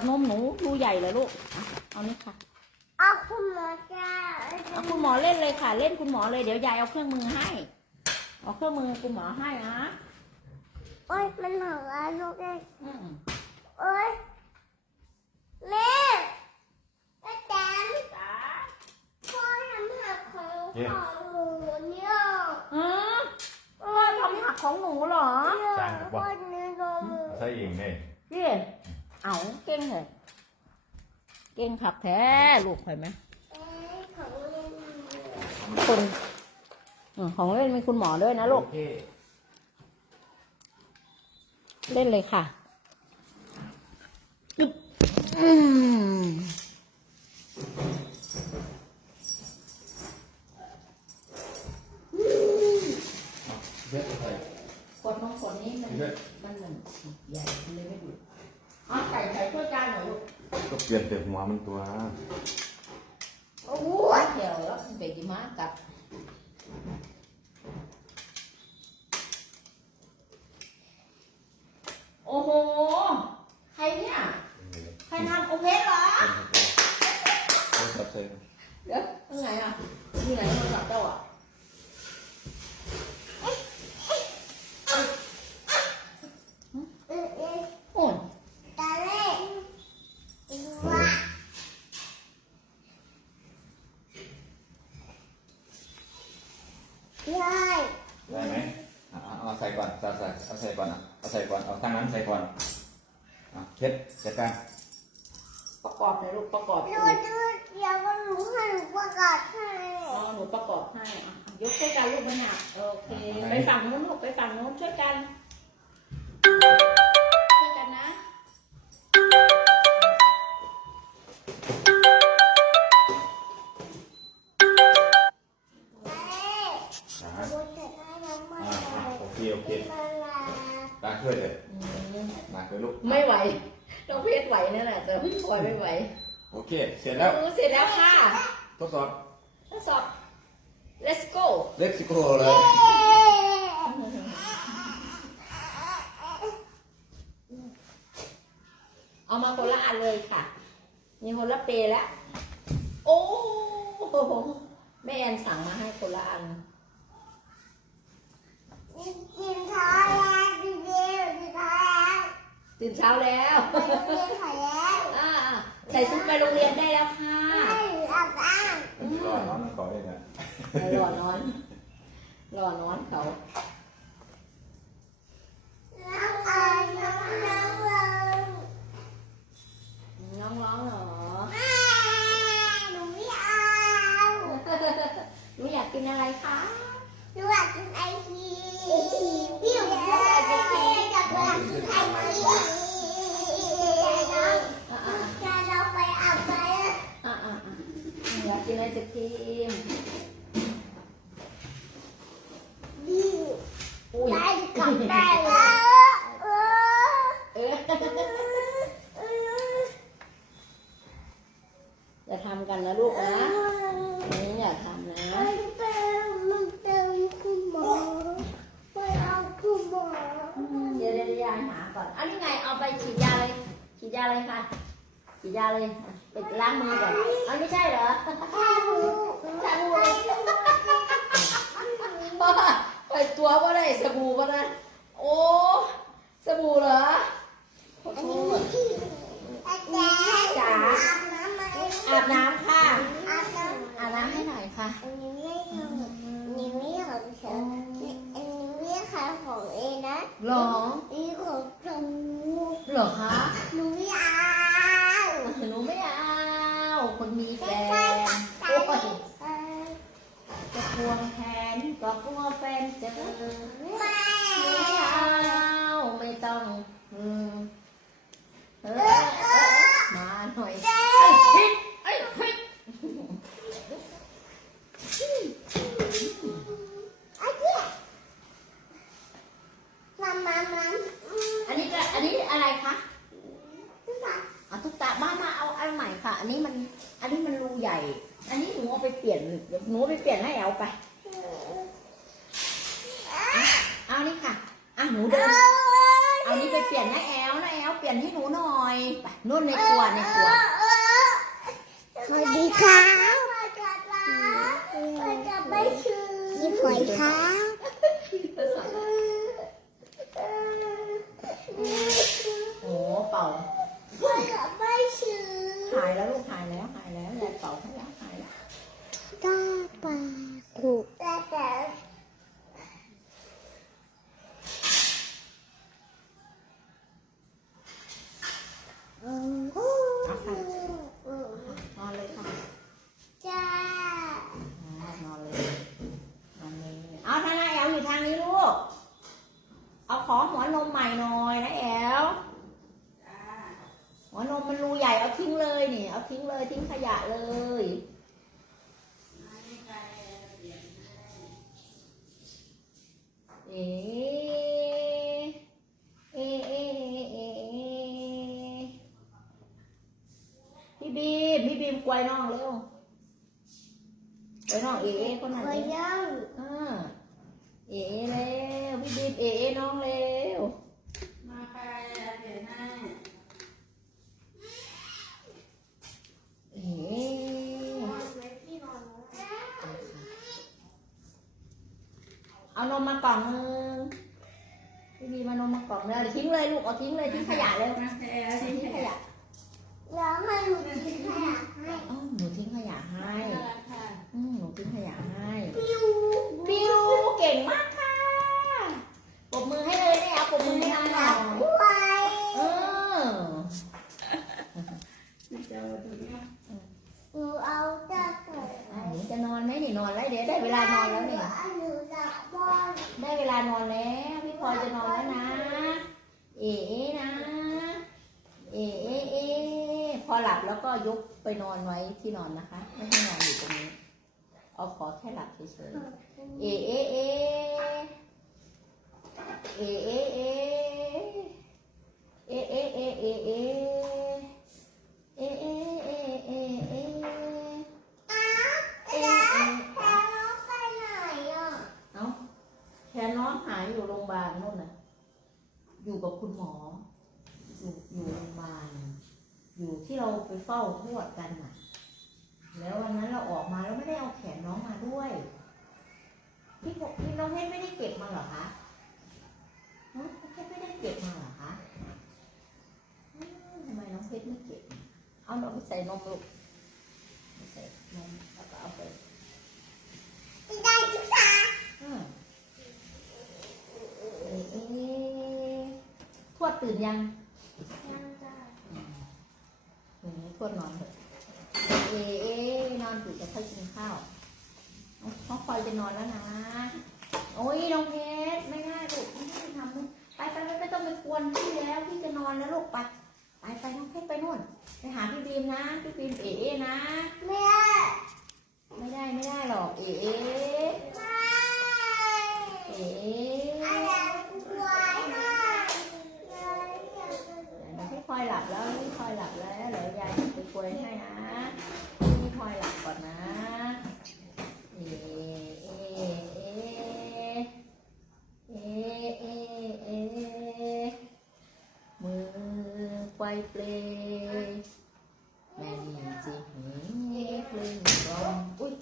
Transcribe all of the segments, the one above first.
ดนมหนูรูใหญ่เลยลูกอะเอานี่ค่ะ เอาคุณหมอจ้าเอาคุณหมอเล่นเลยค่ะ เล่นคุณหมอเลยเดี๋ยวยายเอาเครื่องมือให้เอาเครื่องมือคุณหมอให้นะโอ๊ยมันหอมอะลูกเอ้ยอืมโอ๊ยแม่แม่แตมจ้าพ่อทำหักของของหนูเนี่ยอืมพ่อทำหักของหนูเหรอเนี่ยพ่อเนื้อนมใช่เองเนี่ยพี่ เอาเก่งเลยเก่งขับแท้ลูกเห็นไหมเอ้ยของเล่นคนอืมของเล่นมีคุณหมอด้วยนะลูกโอเคเล่นเลยค่ะอึ๊บอืม มันตัว โอ้โหเขียวแล้วเบจิมากับ โอ้โห ใครเนี่ย ใครทำโอเพนเหรอ โทรศัพท์ใส่ เดี๋ยวตรงไหนอะอยู่ไหนโทรศัพท์เจ้าอะ เอ้ยเอ้ย โอ้ย ตาเล่ว้าได้ ได้ไหมอะเอาเอาใส่ก่อนใส่ใส่เอาใส่ก่อนอะเอาใส่ก่อนเอา ทางนั้นใส่ก่อนอะเช็ดจัดการประกอบหน่อยลูกประกอบหนูอู่ดูเดี๋ยวก็รู้ให้หนูประกาศให้อ๋อหนูประกอบให้อะยกช่วยกันลูกมันหนักโอเค ไปฝั่งนู้นลูกไปฝั่งนู้นช่วยกัน ไหวนั่นแหละแต่พี่พลอยไม่ไหวโอเค เสร็จแล้วหนูเสร็จแล้วค่ะทดสอบ ทดสอบ let's go เล็กซิโก้เลย เอามาคนละอันเลยค่ะ มีคนละเปรย์แล้ว โอ้โหแม่แอนสั่งมาให้คนละอัน กินท้าวแล้วกินเดียวกินท้าว ตื่นเช้าแล้วแล้วไปโรงเรียนขอแล้วอ่าใส่ชุดไปโรงเรียนได้แล้วค่ะให้อาบน้รอน้องมันก่อนเลยนะรอนอนรอนอนเขาำน้ำอาบน้ำน้ำลงน้องร้องเหรอแม่หนูไม่เอาหนูอยากกินอะไรคะ หนูอยากกินไอทีพี่หนูอยากกินไอทีอยากกินไอทีอ่าอ่าจะเราไปอาบไปอ่าอ่าอ่าอยากกินไอศครีมดีอุ้ยได้กลับได้แล้วเออ เอ๊ะอย่าทำกันนะลูกนะอันนี้อย่าทำนะ มันเป็นมันเป็นคุณหมอไปเอาคุณหมอ เดี๋ยวเดี๋ยวยายหาก่อนอันนี้ไงเอาไปฉีดยาเลย ฉีดยาเลยค่ะ ฉีดยา เลยอะไปล้างมือก่อนอันไม่ใช่เหรอแค่รู้ชาบูเลยป้าไปตัวก็ได้สบู่ก็ได้โอ้สบู่เหรอขออันโทนี้ษที่อาจารย์จ๋าอาบน้ำไหมอาบน้ำค่ะอาบน้ำอาบน้ำให้หน่อยค่ะอันนี้ไม่ของอันนี้ไม่ของเธออันนี้ไม่ขายของเองนะหรอนี่ของหนูเหรอคะ นนี้อะไรคะมาเอาตุ๊กตามามาเอาอันใหม่ค่ะ อันนี้มัน อันนี้มันรูใหญ่ อันนี้หนูเอาไปเปลี่ยนเดี๋ยวหนูเอาไปเปลี่ยนให้เอาไปเอานี่ค่ะอะหนูเดินเอานี้ไปเปลี่ยนนะแอลนะแอลเปลี่ยนให้หนูหน่อยไปนู่นในครัวในครัวสวัสดีครับจะไปชื่อยี่ฝอยครับ โอ้เป่า จะไปชื่อ หายแล้วลูกหายแล้วหายแล้วยายเป่าให้แล้วหายแล้ว ตาปากุแต่แต่ เอาค่ะนอนเลยค่ะ จ้า อ๋อนอนเลยนอนเลยเอาทางไหนแอลอยู่ทางนี้ลูก เอาขอหัวนมใหม่หน่อยนะแอลหัวนมมันรูใหญ่เอาทิ้งเลยนี่ เอาทิ้งเลยทิ้งขยะเลย เอ๊ะเอ๊ะเอ๊ะเอ๊ะเอ๊ะพี่บีม พี่บีมกวยน้องเร็วกวยน้องเอ๊ะคนนั้นไปเร็วยังอ่าเอ๊ะเร็วพี่บีมเอ๊ะน้องเร็วมาใครอะเดี๋ยวให้เอ๊ะเอานมมากล่องนึงพี่บีมมานมมากล่องนึงเอาทิ้งเลยลูกเอาทิ้งเลยทิ้งขยะเร็วมาใครอะทิ้ที่งไหนขยะ แล้วให้หนูกินขยะให้ อ๋อหนูทิ้งขยะให้ น่ารักค่ะ อืมหนูทิ้งขยะให้ ปิ้ว บิวเก่งมากค่ะปรบมือให้เลยเนี่ยเอาปรบมือให้น้องหน่อย ไว้ เออ เจ้าตัวเนี้ย หนูเอาตะเกียบ อะหนูจะนอนไหมนี่นอนแล้วเดี๋ยวได้เวลานอนแล้วนี่ หนูจะบอล ได้เวลานอนแล้วพี่พลอยจะนอนแล้วนะ เอ๋นะ เอ๋เอ๋เอ๋พอหลับ แล้วก็ยกไปนอนไว้ที่นอนนะคะ ไม่ให้นอนอยู่ตรงนี้ เอาขอแค่หลับเฉยๆ เอ๋เอ๋เอ๋เอ๋เอ๋เอ๋เอ๋เอ๋เอ๋เอ๋เอ๋เอ๋เอ๋เอ๋เอ๋เอ๋อ้าวแล้แพ้น้องไปไหนอะเอ้าแค่น้องหายอยู่โรงพยาบาลนู่นน่ะ อยู่กับคุณหมอ อยู่อยู่โรงพยาบาล อยู่ที่เราไปเฝ้าทวดกันน่ะ แล้ววันนั้นเราออกมาแล้วไม่ได้เอาแขนน้องมาด้วยพี่บอกพี่น้องเพชรไม่ได้เก็บมาเหรอคะฮะน้องเพชรไม่ได้เก็บมาเหรอคะอืมทำไมน้องเพชรไม่เก็บ เอาเอาไปใส่นมลูกเอาใส่นมแล้วก็เอาไปได้ทุกทางอืมเอ๊ะเอ๊ะทวดตื่นยังยังจ้ะ อืมทวดนอนเถอะเอ๊ะเอ๊ะนอนตื่นจะค่อยกินข้าวเอาน้องพลอยจะนอนแล้วนะ โอ้ยน้องเพชรไม่ได้ลูกไม่ได้ทำลูกไปไปไปไม่ต้องไปกวนพี่แล้วพี่จะนอนแล้วลูกไปไปไปน้องเพชรไปนู่นไปหาพี่บีมนะพี่บีมเอ๋เอ๋นะไม่ได้ไม่ได้ไม่ได้หรอกเอ๋เอ๋ไม่เอ๋ อะไรไว้ให้ เดี๋ยว พี่พลอยหลับแล้วนี่พลอยหลับแล้วเดี๋ยวยายไปกวยให้นะนี่พลอยหลับก่อนนะเอเอเอเอเอเอมือไฟเปลแม่นี่จิหีเพลงกลอมอุ้ย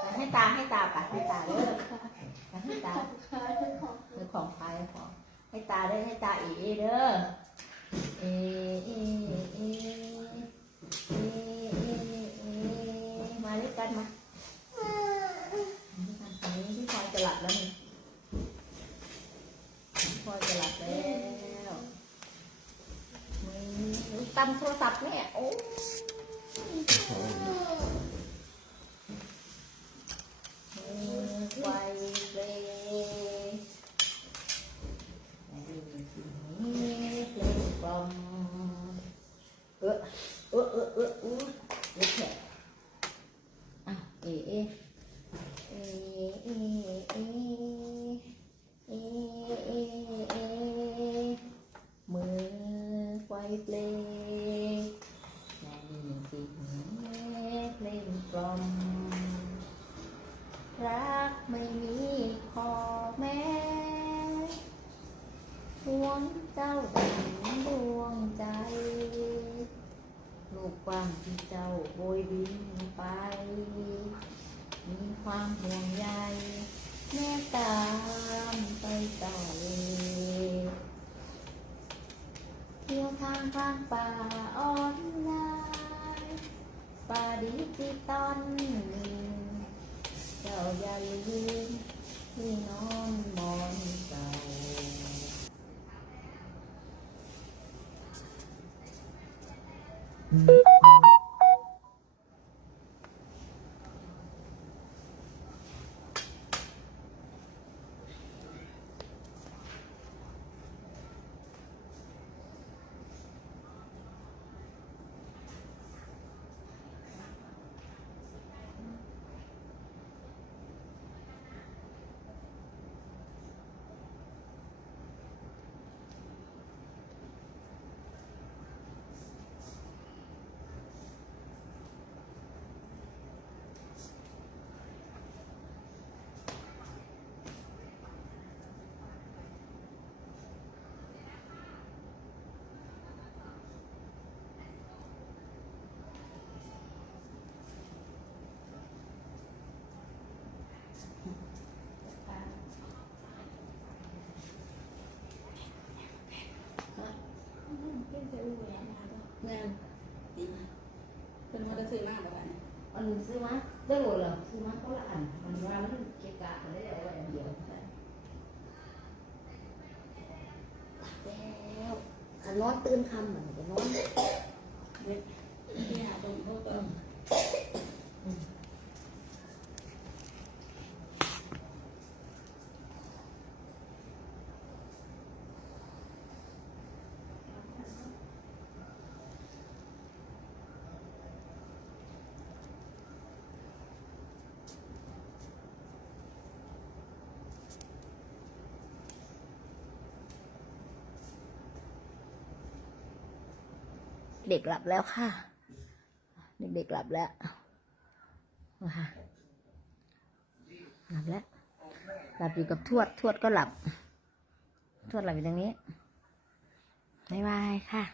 ไปให้ตาให้ตาไปให้ตาเด้อไปให้ตาเรื่องของใครของ ให้ตาได้ให้ตาเอเด้อเอเอเอเอเอมาเล่นกันมาเล่นกันพี่พลอยจะหลับแล้วนี่พี่พลอยจะหลับแล้วมือตำโทรศัพท์แม่ยโอ้ อยเพลงในสิ่งเล็กเล่นกลมรักไม่มีขอแม่หวงเจ้าดังดวงใจ ลูกความที่เจ้าโบยบินไป มีความห่วงใย Mm-hmm. นอนตื่นคำเหมือนกันนอนเนี่ยผมติม เด็กหลับแล้วค่ะ เด็กๆหลับแล้วนะคะหลับแล้ว หลับอยู่กับทวด ทวดก็หลับ ทวดหลับอยู่ตรงนี้ บ๊ายบายค่ะ